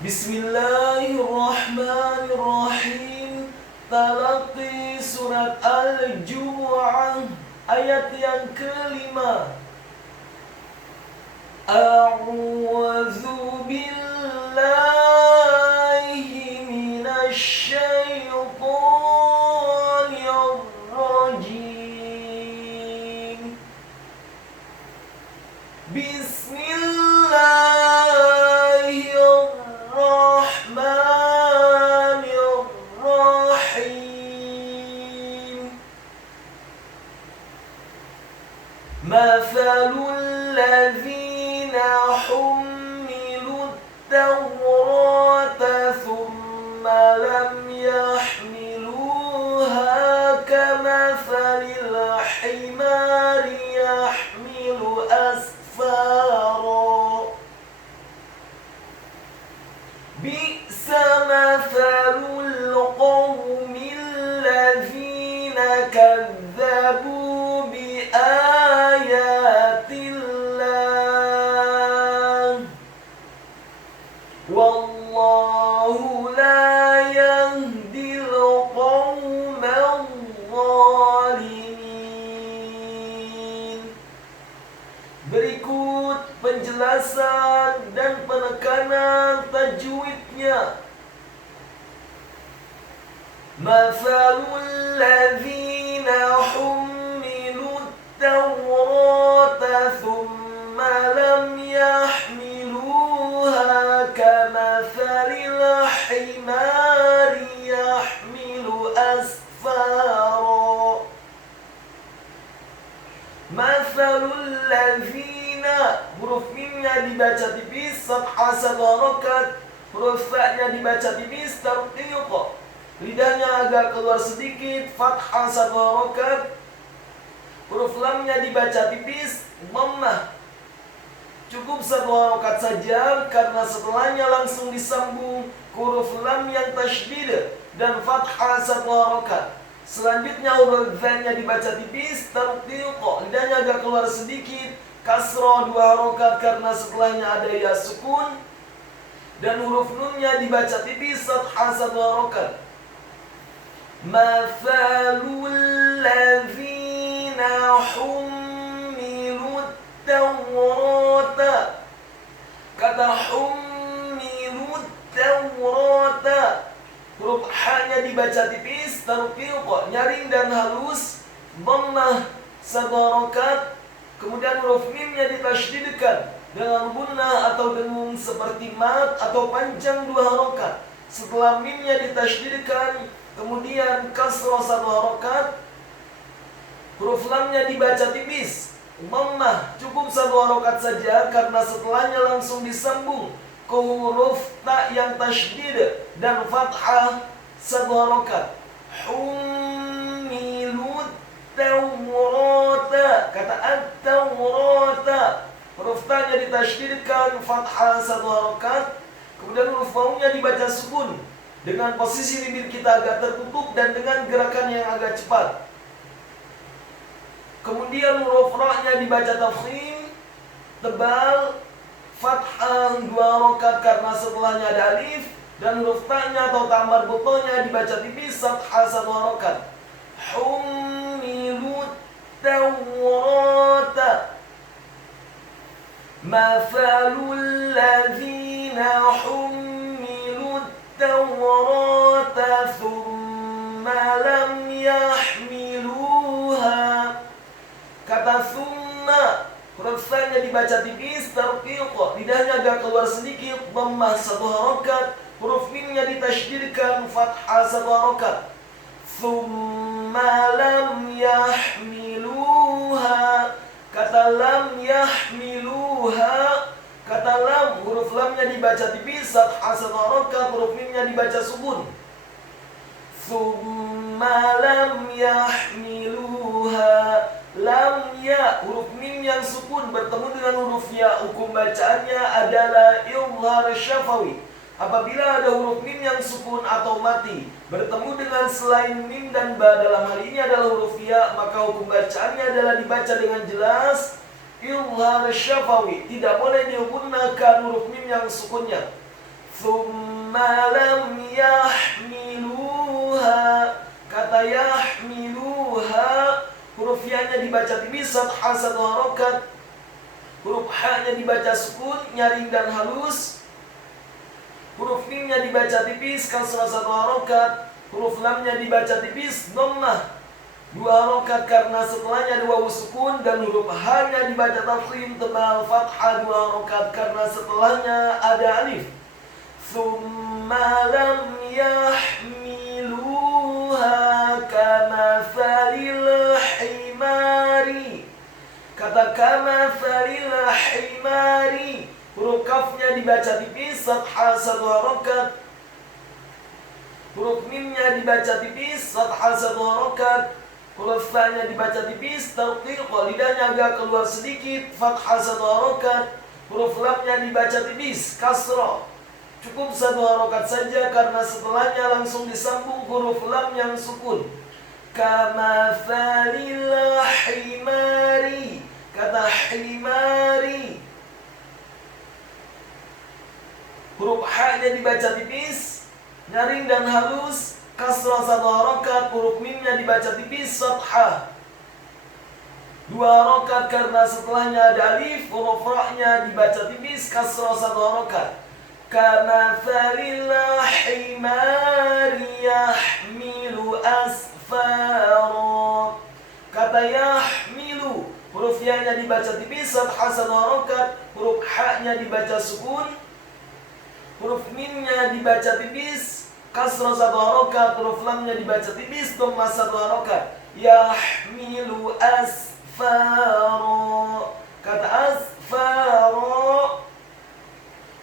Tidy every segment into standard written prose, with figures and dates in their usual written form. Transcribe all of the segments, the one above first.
Bismillahirrahmanirrahim. Talaqi surat Al-Jumu'ah ayat yang kelima. A'udzu billahi minasy syaithanir rajim. Bismillahirrahmanirrahim. Mathalul ladzina hummilut tawrata thumma lam yahmiluha kamathalil himari yahmilu asfara. Bi'sa mathalul qawmil ladzina kadzabu biayatillah. Wallahu la yahdil qawmal zalimin. Berikut penjelasan dan penekanan tajwidnya. Mathalul ladzina hummilut tawrata thumma lam yahmiluha kamathalil himari yahmilu asfara. Mathalul ladzina, huruf mimnya dibaca tipis, fathah satu harokat. Huruf fa-nya dibaca tipis, tarqiq. Lidahnya agak keluar sedikit, fathah satu harokat. Huruf lamnya dibaca tipis, dhammah. Cukup satu harokat saja karena setelahnya langsung disambung huruf lam yang tasydid dan fathah satu harokat. Selanjutnya huruf za-nya dibaca tipis, tarqiq. Lidahnya agak keluar sedikit, kasrah dua harokat karena setelahnya ada ya sukun. Dan huruf nunnya dibaca tipis, fathah satu harokat. Mathalul ladzina hummilut tawrata. Kata hummilut tawrata, huruf ha-nya dibaca tipis, tarqiq, nyaring dan halus, dhammah satu harokat. Kemudian huruf mimnya ditasydidkan dengan gunnah atau dengung seperti mat atau panjang dua harokat. Setelah mimnya ditasydidkan, kemudian kasrah satu harokat. Huruf lamnya dibaca tipis, dhammah, cukup satu harokat saja karena setelahnya langsung disambung ke huruf ta yang tasydid dan fathah satu harokat. Hummilut tawrata. Kata at-tawrata, huruf ta-nya ditasydidkan, fathah satu harokat. Kemudian huruf waw-nya dibaca sukun dengan posisi bibir kita agak tertutup dan dengan gerakan yang agak cepat. Kemudian huruf ra-nya dibaca tafkhim, tebal, fathah dua harokat karena setelahnya ada alif. Dan huruf ta-nya atau ta marbutohnya dibaca tipis, fathah satu harokat. Hummilut tawrata. Mathalul ladzina hummilut tawrata thumma lam yahmiluha. Kata thumma, huruf sa-nya dibaca tipis, tarqiq, lidahnya agak keluar sedikit, dhammah satu harokat. Huruf mimnya ditasydidkan, fathah satu harokat. Thumma lam yahmiluha. Kata lam yahmiluha, kata lam, huruf lamnya dibaca tipis, fathah satu harokat. Huruf mimnya dibaca sukun. Thumma lam yahmiluha. Lam ya, huruf mim yang sukun bertemu dengan huruf ya, hukum bacaannya adalah izhar syafawi. Apabila ada huruf mim yang sukun atau mati bertemu dengan selain mim dan ba, dalam hal ini adalah huruf ya, maka hukum bacaannya adalah dibaca dengan jelas izhar syafawi, tidak boleh digunakan huruf mim yang sukunnya. Thumma lam yahmiluha. Kata yahmiluha, huruf ya-nya dibaca tipis, fathah 1 harokat. Huruf ha-nya dibaca sukun, nyaring dan halus. Huruf mim-nya dibaca tipis, kasrah 1 harokat. Huruf lam-nya dibaca tipis, dhammah 2 harokat karena setelahnya ada wawu sukun. Dan huruf ha-nya dibaca tafkhim tebal, fathah 2 harokat karena setelahnya ada alif. Thumma lam yahmiluha kamathalil himari. Kata kamathalil himari, huruf kafnya dibaca tipis, fathah 1 harokat. Huruf mimnya dibaca tipis, fathah 1 harokat. Huruf fa-nya dibaca tipis, tarqiq, lidahnya agak keluar sedikit, fathah 1 harokat. Huruf lam-nya dibaca tipis, kasrah. Cukup 1 harokat saja karena setelahnya langsung disambung huruf lam yang sukun. Kamathalil himari. Kata himari, huruf ha-nya dibaca tipis, nyaring dan halus, kasrah 1 harokat. Huruf mimnya dibaca tipis, fathah 2 harokat karena setelahnya ada alif. Huruf ra-nya dibaca tipis, kasrah 1 harokat. Kamathalil himari yahmilu asfara. Kata yahmilu, huruf ya-nya dibaca tipis, fathah 1 harokat. Huruf ha-nya dibaca sukun. Huruf mim-nya dibaca tipis, kasrah 1 harokat. Huruf lam-nya dibaca tipis, dhammah 1 harokat. Yahmilu asfara. Kata asfara,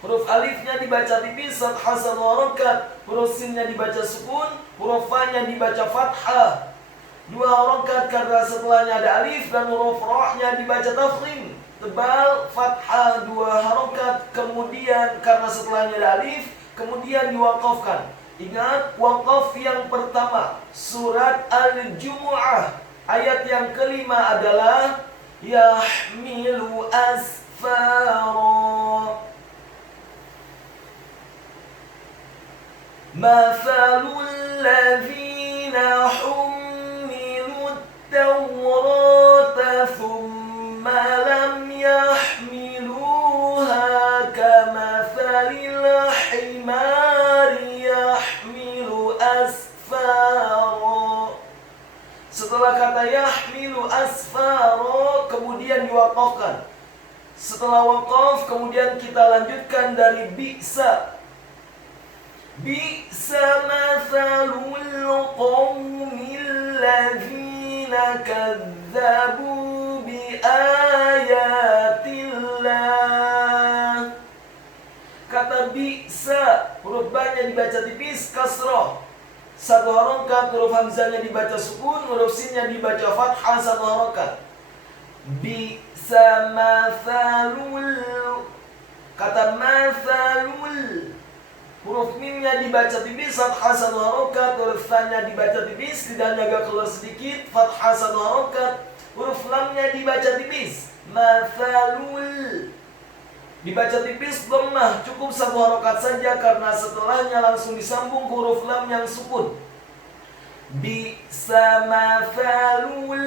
huruf alifnya dibaca tipis, fathah 1 harokat. Huruf sin-nya dibaca sukun. Huruf fa-nya dibaca fathah 2 harokat karena setelahnya ada alif. Dan huruf ra-nya dibaca tafkhim tebal, fathah 2 harokat. Kemudian karena setelahnya ada alif, kemudian diwaqafkan. Ingat, waqaf yang pertama surat Al-Jumu'ah ayat yang kelima adalah yahmilu asfara. Mathalul ladzina hummilut tawrata thumma lam yahmiluha kamathalil himari yahmilu asfara. Setelah kata yahmilu asfara kemudian diwaqafkan. Setelah waqaf kemudian kita lanjutkan dari bi'sa. Bi'sa mathalul qawmil ladzina kadzabu biayatillah. Kata bi'sa, huruf ba-nya dibaca tipis, kasrah 1 harokat. Huruf hamzahnya dibaca sukun. Huruf sin-nya dibaca fathah 1 harokat. Bi'sa mathalul. Kata mathalul, huruf mimnya dibaca tipis, fathah 1 harokat. Huruf fa-nya dibaca tipis, lidahnya agak keluar sedikit, fathah 1 harokat. Huruf lam-nya dibaca tipis, mathalul dibaca tipis, dhammah. Cukup 1 harokat saja karena setelahnya langsung disambung huruf lam yang sukun. Bi'sa mathalul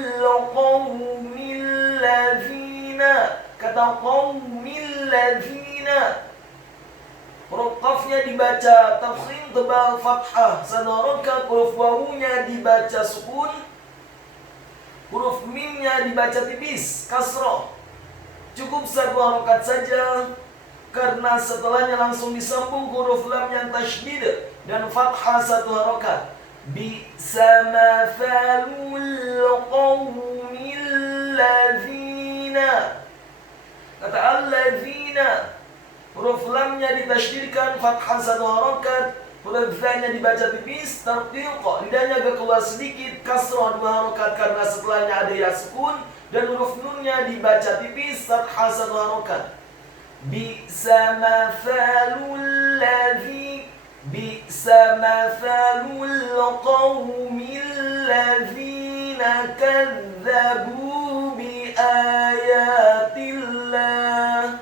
qawmil ladzina. Kata qawmil ladzina, huruf qafnya dibaca tafkhim tebal, fathah 1 harokat. Huruf wawunya dibaca sukun. Huruf mimnya dibaca tipis, kasrah. Cukup 1 harokat saja karena setelahnya langsung disambung huruf lam yang tasydid dan fathah 1 harokat. Bi'sa mathalul qawmil ladzina. Kata alladzina, huruf lamnya ditasydidkan, fathah 1 harokat. Huruf za-nya dibaca tipis, tarqiq, lidahnya agak keluar sedikit, kasrah 2 harokat karena setelahnya ada ya sukun. Dan huruf nunnya dibaca tipis, fathah 1 harokat. Bi'sa mathalul ladzi. Bi'sa mathalul qawmil ladzina kadzabu biayatillah.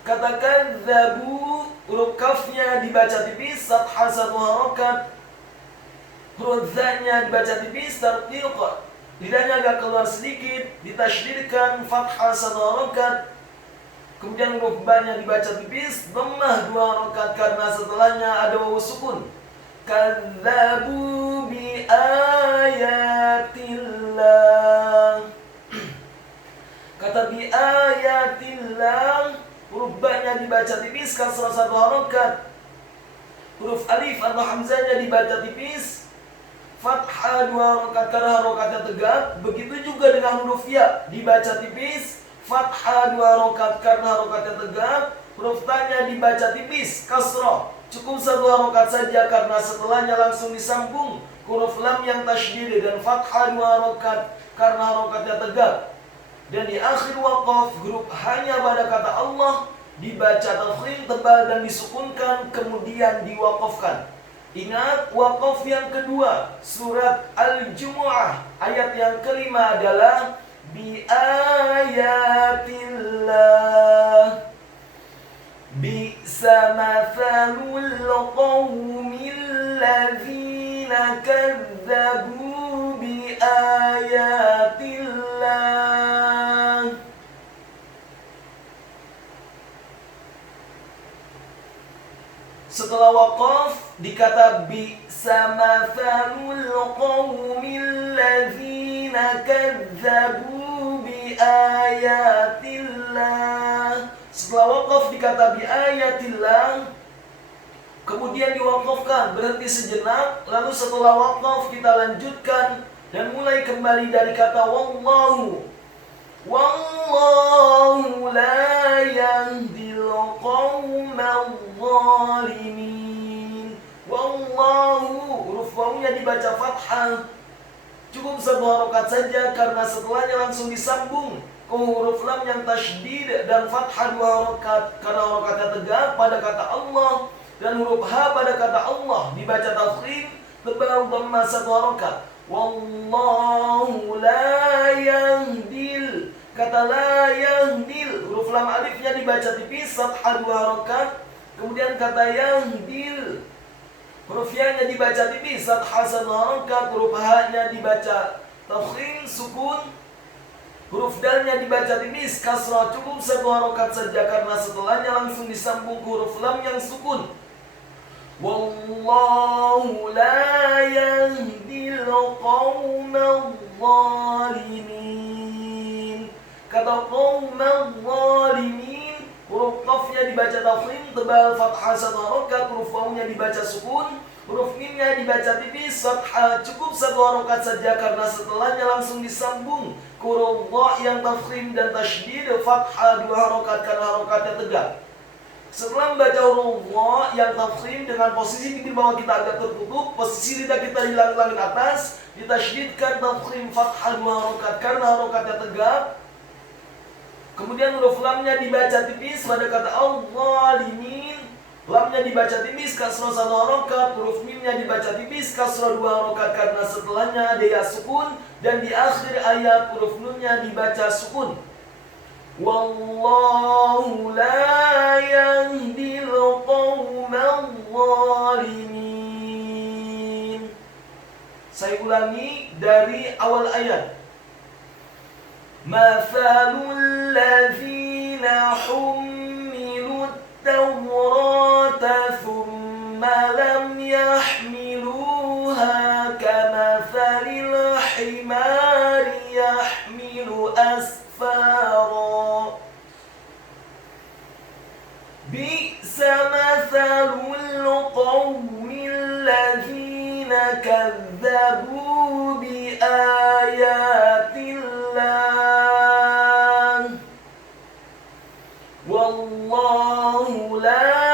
Kata kadzabu, huruf kafnya dibaca tipis, fathah 1 harokat. Huruf za-nya dibaca tipis, tarqiq. Lidahnya agak keluar sedikit, ditasydidkan, fathah 1 harokat. Kemudian huruf ba-nya dibaca tipis, dhammah 2 harokat karena setelahnya ada wawu sukun. Kadzabu bi ayatillah. Kata bi ayatillah, huruf ba-nya dibaca tipis, kasrah 1 harokat. Huruf alif atau hamzahnya dibaca tipis, fathah 2 harokat karena harokatnya tegak. Begitu juga dengan huruf ya, dibaca tipis, fathah 2 harokat karena harokatnya tegak. Huruf ta-nya dibaca tipis, kasrah, cukup 1 harokat saja karena setelahnya langsung disambung huruf lam yang tasydid dan fathah 2 harokat karena harokatnya tegak. Dan di akhir waqaf, huruf hanya pada kata Allah dibaca tafkhim tebal dan disukunkan kemudian diwaqafkan. Ingat, waqaf yang kedua surat Al-Jumu'ah ayat yang kelima adalah bi ayatillah. Bi'sa mathalul qawmil ladzina kadzabu bi ayatillah. Setelah waqaf dikata bi'sa mathalul qawmil ladzina kadzabu bi ayatillah. Setelah waqaf dikata bi ayatillah, kemudian diwaqafkan, berhenti sejenak, lalu setelah waqaf kita lanjutkan dan mulai kembali dari kata wallahu. Wallahu la yahdil qawmal zalimin. Wallahu, huruf wawunya dibaca fathah, cukup 1 harokat saja karena setelahnya langsung disambung ke huruf lam yang tasydid dan fathah 2 harokat karena harokatnya tegak pada kata Allah. Dan huruf ha pada kata Allah dibaca tafkhim tebal dhammah 1 harokat. Wallahu la yahdil. Kata la yahdil, huruf lam alifnya dibaca tipis, fathah 2 harokat. Kemudian kata yahdil, huruf ya-nya dibaca tipis, fathah 1 harokat. Huruf ha-nya dibaca tafkhim sukun. Huruf dal-nya dibaca tipis, kasrah, cukup 1 harokat saja karena setelahnya langsung disambung huruf lam yang sukun. Wallahu la yahdil qawmal zalimin. Kata qawmal zalimin, huruf qafnya dibaca tafkhim tebal, fathah 1 harokat. Huruf wawunya dibaca sukun. Huruf mimnya dibaca tipis, fathah, cukup 1 harokat saja karena setelahnya langsung disambung huruf dha yang tafkhim dan tasydid, fathah 2 harokat karena harokatnya tegak. Setelah membaca huruf dha yang tafkhim dengan posisi bibir bawah kita agak tertutup, posisi lidah kita di langit-langit atas, ditasydidkan tafkhim fathah 2 harokat karena harokatnya tegak. Kemudian huruf lamnya dibaca tipis pada kata al-zalimin. Lamnya dibaca tipis, kasrah 1 harokat. Huruf mimnya dibaca tipis, kasrah 2 harokat karena setelahnya ada ya sukun. Dan di akhir ayat huruf nunnya dibaca sukun. Wallahu la yahdil qawmal zalimin. Saya ulangi dari awal ayat. Mathalul ladzina hummilut tawrata thumma lam yahmiluha kamathalil himari yahmilu asfara. Bi'sa mathalul qawmil ladzina kadzabu bi ayatillah. Wallahu la